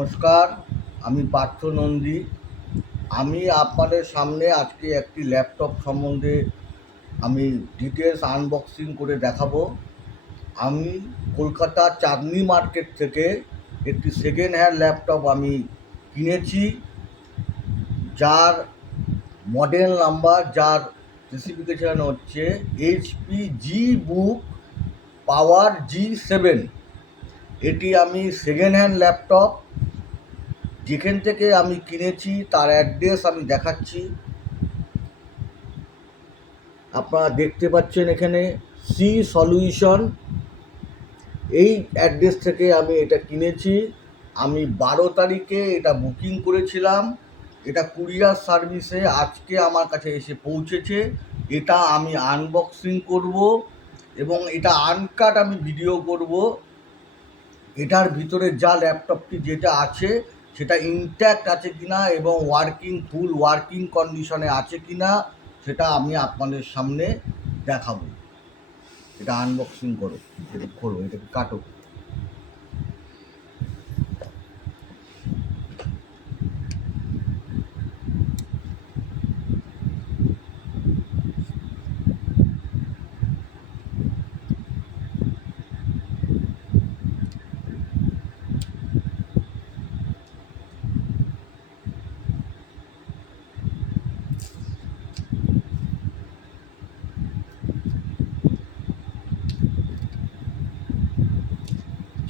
নমস্কার, আমি পার্থ নন্দী। আমি আপনাদের সামনে আজকে একটি ল্যাপটপ সম্বন্ধে আমি ডিটেলস আনবক্সিং করে দেখাবো। আমি কলকাতা চাঁদনি মার্কেট থেকে একটি সেকেন্ড হ্যান্ড ল্যাপটপ আমি কিনেছি, যার মডেল নাম্বার, যার স্পেসিফিকেশান হচ্ছে HP G-Book পাওয়ার G7। এটি আমি সেকেন্ড হ্যান্ড ল্যাপটপ। যেখান থেকে আমি কিনেছি তার অ্যাড্রেস আমি দেখাচ্ছি। আপনারা দেখতে পাচ্ছেন এখানে সি সলিউশন, এই অ্যাড্রেস থেকে আমি এটা কিনেছি। আমি 12 তারিখে এটা বুকিং করেছিলাম। এটা কুরিয়ার সার্ভিসে আজকে আমার কাছে এসে পৌঁছেছে। এটা আমি আনবক্সিং করব এবং এটা আনকাট আমি ভিডিও করব। এটার ভিতরে যা ল্যাপটপটি যেটা আছে সেটা ইনট্যাক্ট আছে কিনা এবং ফুল ওয়ার্কিং কন্ডিশনে আছে কিনা সেটা আমি আপনাদের সামনে দেখাবো। এটা আনবক্সিং করো, এটা খোলো, এটাকে কাটো।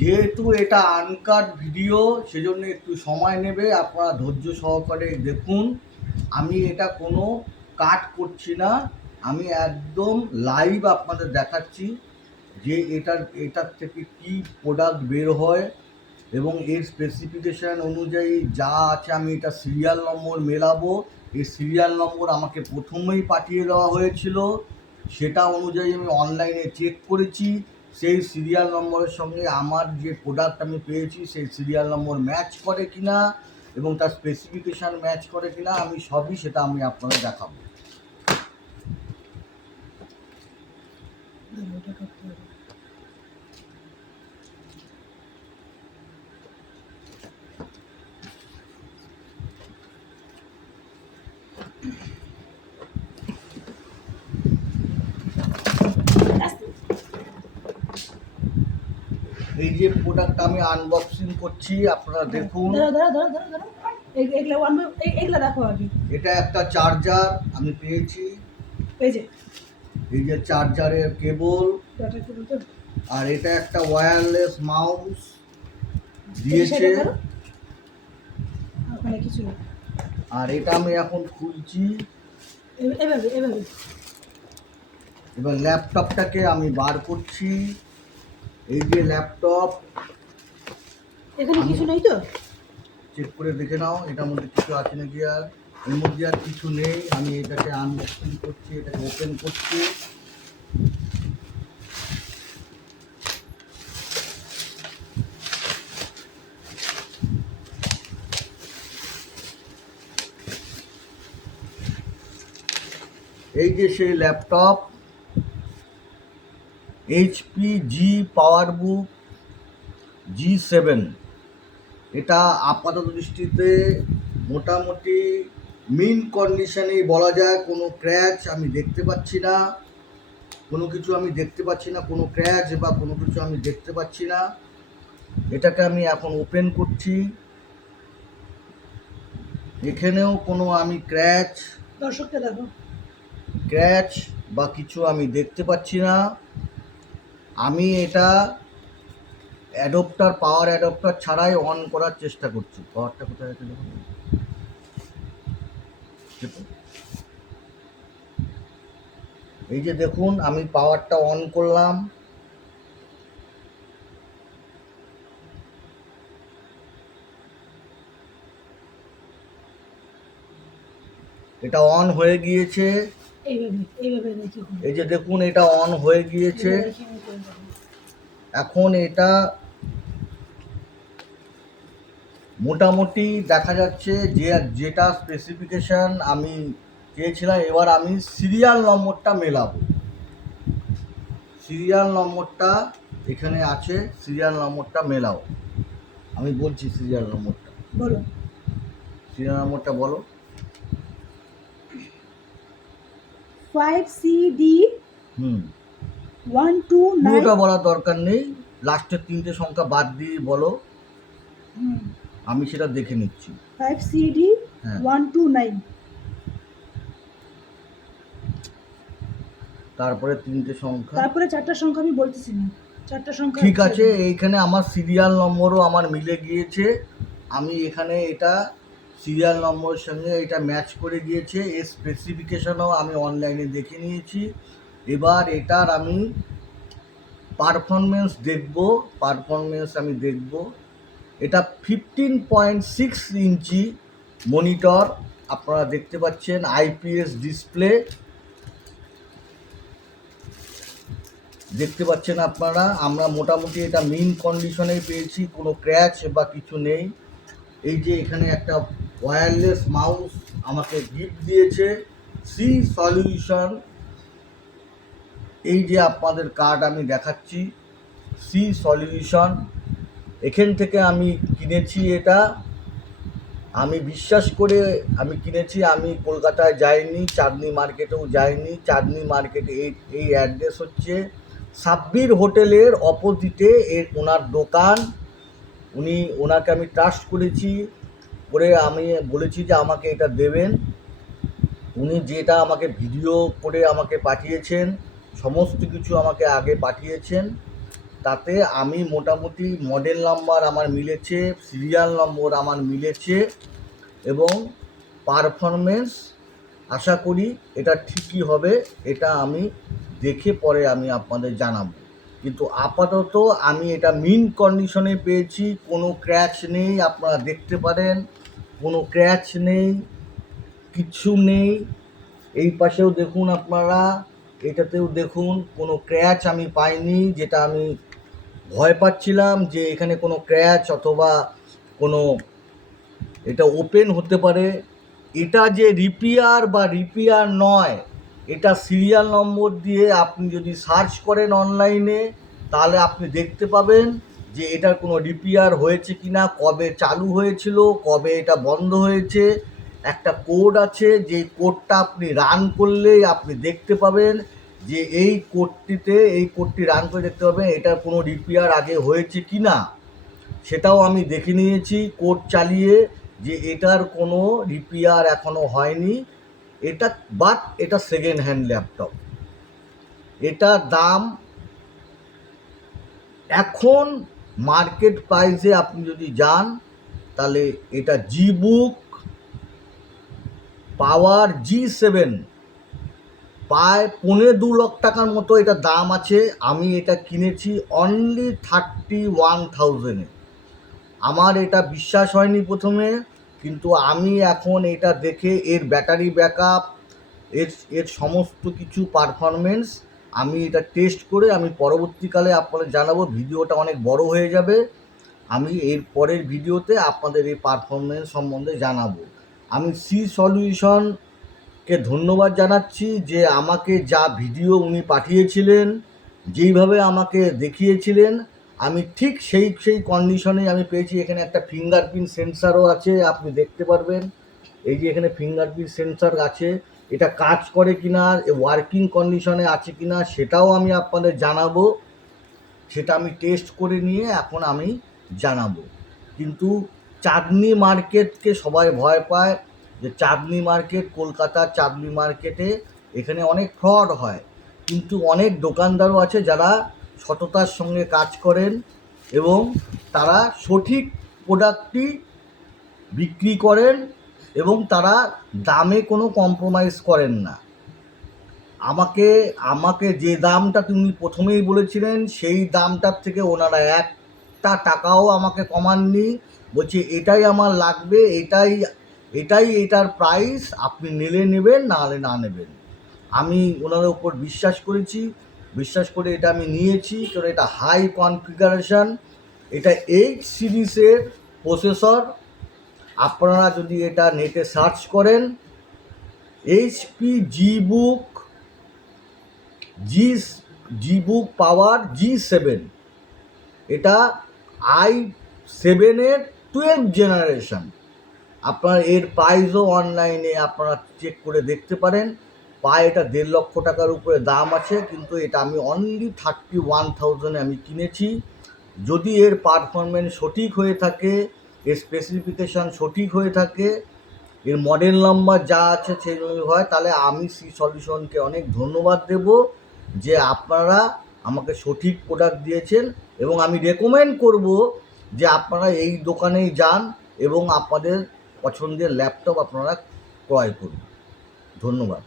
যেহেতু এটা আনকাট ভিডিও, সেজন্য একটু সময় নেবে, আপনারা ধৈর্য সহকারে দেখুন। আমি এটা কোনো কাট করছি না, আমি একদম লাইভ আপনাদের দেখাচ্ছি যে এটার থেকে কি প্রোডাক্ট বের হয় এবং এর স্পেসিফিকেশান অনুযায়ী যা আছে। আমি এটা সিরিয়াল নম্বর মেলাবো। এই সিরিয়াল নম্বর আমাকে প্রথমেই পাঠিয়ে দেওয়া হয়েছিল, সেটা অনুযায়ী আমি অনলাইনে চেক করেছি। সেই সিরিয়াল নম্বরের সঙ্গে আমার যে প্রোডাক্ট আমি পেয়েছি সেই সিরিয়াল নম্বর ম্যাচ করে কিনা এবং তার স্পেসিফিকেশান ম্যাচ করে কিনা আমি সবই সেটা আমি আপনাদের দেখাবো। এই যে প্রোডাক্ট আমি আনবক্সিং করছি, আপনারা দেখুন। এটা একটা চার্জার আমি পেয়েছি, এই যে চার্জারের কেবল, আর এটা একটা ওয়্যারলেস মাউস দিয়েছে। আর এটা আমি এখন খুলছি। এবার ল্যাপটপটাকে আমি বার করছি। এই যে ল্যাপটপ, এখানে কিছু নেই তো, চেক করে দেখে নাও এটার মধ্যে কিছু আছে নাকি। আর এর মধ্যে আর কিছু নেই। আমি এটাকে আনবক্সিং করছি, এটাকে ওপেন করছি। এই যে সেই ল্যাপটপ, HP G-Powerbook G7। এটা আপাতত দৃষ্টিতে মোটামুটি মিন কন্ডিশনেই বলা যায়। কোনো ক্র্যাচ আমি দেখতে পাচ্ছি না, কোনো কিছু আমি দেখতে পাচ্ছি না, কোনো ক্র্যাচ বা কোনো কিছু আমি দেখতে পাচ্ছি না। এটাকে আমি এখন ওপেন করছি। এখানেও কোনো আমি দর্শককে দেখো, ক্র্যাচ বা কিছু আমি দেখতে পাচ্ছি না। আমি এটা পাওয়ার অ্যাডপ্টার ছাড়াই অন করার চেষ্টা করছি। পাওয়ারটা কোথায় আছে দেখুন। এই যে দেখুন, আমি পাওয়ারটা অন করলাম। এটা অন হয়ে গিয়েছে। এই যে দেখুন, এটা অন হয়ে গিয়েছে। এখন এটা মোটামুটি দেখা যাচ্ছে যে যেটা স্পেসিফিকেশান আমি চেয়েছিলাম। এবার আমি সিরিয়াল নম্বরটা মেলাবো। সিরিয়াল নম্বরটা এখানে আছে, সিরিয়াল নম্বরটা মেলাও। আমি বলছি সিরিয়াল নম্বরটা। বলো। সিরিয়াল নম্বরটা বলো। 5CD হুম, 129। পুরোটা বলার দরকার নেই, লাস্টের 3টে সংখ্যা বাদ দিয়ে বলো, আমি সেটা দেখে নিচ্ছি। 5CD হ্যাঁ, 129। তারপরে 3টে সংখ্যা। তারপরে 4টা সংখ্যা আমি বলতেছি না, 4টা সংখ্যা ঠিক আছে, ছেড়ে দাও। এইখানে আমার সিরিয়াল নম্বরও আমার মিলে গিয়েছে। আমি এখানে এটা সিরিয়াল নম্বরের সঙ্গে এটা ম্যাচ করে গিয়েছে, এর স্পেসিফিকেশনও আমি অনলাইনে দেখে নিয়েছি। এবার এটার আমি পারফরমেন্স আমি দেখব। এটা 15.6 ইঞ্চি মনিটর আপনারা দেখতে পাচ্ছেন, আইপিএস ডিসপ্লে দেখতে পাচ্ছেন আপনারা। আমরা মোটামুটি এটা মিন কন্ডিশনে পেয়েছি, কোনো ক্র্যাচ বা কিছু নেই। এই যে এখানে একটা ওয়্যারলেস মাউস আমাকে গিফট দিয়েছে সি সলিউশন। এই যে আপনাদের কার্ড আমি দেখাচ্ছি, সি সলিউশন, এখান থেকে আমি কিনেছি এটা। আমি বিশ্বাস করে আমি কিনেছি, আমি কলকাতায় যাইনি, চাঁদনি মার্কেটেও যাইনি। চাঁদনি মার্কেটে এই অ্যাড্রেস হচ্ছে সাব্বির হোটেলের অপোজিটে ওনার দোকান। ওনাকে আমি ট্রাস্ট করেছি, করে আমি বলেছি যে আমাকে এটা দেবেন। উনি যেটা আমাকে ভিডিও করে আমাকে পাঠিয়েছেন, সমস্ত কিছু আমাকে আগে পাঠিয়েছেন, তাতে আমি মোটামুটি মডেল নাম্বার আমার মিলেছে, সিরিয়াল নম্বর আমার মিলেছে, এবং পারফরমেন্স আশা করি এটা ঠিকই হবে। এটা আমি দেখে পরে আমি আপনাদের জানাবো। কিন্তু আপাতত আমি এটা মিন কন্ডিশনে পেয়েছি, কোনো ক্র্যাচ নেই, আপনারা দেখতে পারেন, কোনো ক্র্যাচ নেই, কিচ্ছু নেই। এই পাশেও দেখুন আপনারা, এটাতেও দেখুন, কোনো ক্র্যাচ আমি পাইনি, যেটা আমি ভয় পাচ্ছিলাম যে এখানে কোনো ক্র্যাচ অথবা কোনো এটা ওপেন হতে পারে। এটা যে রিপেয়ার নয়, এটা সিরিয়াল নম্বর দিয়ে আপনি যদি সার্চ করেন অনলাইনে, তাহলে আপনি দেখতে পাবেন যে এটার কোনো রিপেয়ার হয়েছে কি না, কবে চালু হয়েছিল, কবে এটা বন্ধ হয়েছে। একটা কোড আছে, যে কোডটা আপনি রান করলেই আপনি দেখতে পাবেন যে এই কোডটি রান করে দেখতে পাবেন এটার কোনো রিপেয়ার আগে হয়েছে কি না। সেটাও আমি দেখে নিয়েছি কোড চালিয়ে, যে এটার কোনো রিপেয়ার এখনও হয়নি। এটা সেকেন্ড হ্যান্ড ল্যাপটপ। এটার দাম এখন মার্কেট প্রাইসে আপনি যদি যান, তাহলে এটা জিবুক পাওয়ার G7 প্রায় 2.25 লাখ টাকার মতো এটা দাম আছে। আমি এটা কিনেছি অনলি 31,000-এ। আমার এটা বিশ্বাস হয়নি প্রথমে, কিন্তু আমি এখন এটা দেখে এর ব্যাটারি ব্যাকআপ, এর সমস্ত কিছু পারফরমেন্স আমি এটা টেস্ট করে আমি পরবর্তীকালে আপনাদের জানাবো। ভিডিওটা অনেক বড় হয়ে যাবে, আমি এর পরের ভিডিওতে আপনাদের এই পারফরমেন্স সম্বন্ধে জানাবো। আমি সি সলিউশনকে ধন্যবাদ জানাচ্ছি যে আমাকে যা ভিডিও উনি পাঠিয়েছিলেন, যেইভাবে আমাকে দেখিয়েছিলেন, আমি ঠিক সেই কন্ডিশনে আমি পেয়েছি। এখানে একটা ফিঙ্গারপ্রিন্ট সেন্সারও আছে, আপনি দেখতে পারবেন। এই যে এখানে ফিঙ্গারপ্রিন্ট সেন্সার আছে, এটা কাজ করে কিনা, ওয়ার্কিং কন্ডিশনে আছে কিনা, সেটাও আমি আপনাদের জানাবো। সেটা আমি টেস্ট করে নিয়ে এখন আমি জানাবো। কিন্তু চাঁদনি মার্কেটকে সবাই ভয় পায়, যে চাঁদনি মার্কেট, কলকাতার চাঁদনি মার্কেটে এখানে অনেক ফ্রড হয়। কিন্তু অনেক দোকানদারও আছে যারা সততার সঙ্গে কাজ করেন এবং তারা সঠিক প্রোডাক্টটি বিক্রি করেন, এবং তারা দামে কোনো কম্প্রোমাইজ করেন না। আমাকে যে দামটা তুমি প্রথমেই বলেছিলেন, সেই দামটার থেকে ওনারা একটা টাকাও আমাকে কমাননি। বলছে এটাই আমার লাগবে, এটার প্রাইস, আপনি নিলে নেবেন, না হলে না নেবেন। আমি ওনাদের উপর বিশ্বাস করে এটা আমি নিয়েছি, কারণ এটা হাই কনফিগারেশন, এটা 8 সিরিজের প্রসেসর। আপনারা যদি এটা নেটে সার্চ করেন, HP জিবুক পাওয়ার G7, এটা 7-এর 12 জেনারেশন। আপনার এর প্রাইসও অনলাইনে আপনারা চেক করে দেখতে পারেন। প্রায় এটা 1.5 লক্ষ টাকার উপরে দাম আছে, কিন্তু এটা আমি অনলি 31,000-এ আমি কিনেছি। যদি এর পারফরমেন্স সঠিক হয়ে থাকে, এর স্পেসিফিকেশান সঠিক হয়ে থাকে, এর মডেল নাম্বার যা আছে সেই হয়, তাহলে আমি সি সলিউশনকে অনেক ধন্যবাদ দেব যে আপনারা আমাকে সঠিক প্রোডাক্ট দিয়েছেন। এবং আমি রেকমেন্ড করব যে আপনারা এই দোকানেই যান এবং আপনাদের পছন্দের ল্যাপটপ আপনারা ক্রয় করুন। ধন্যবাদ।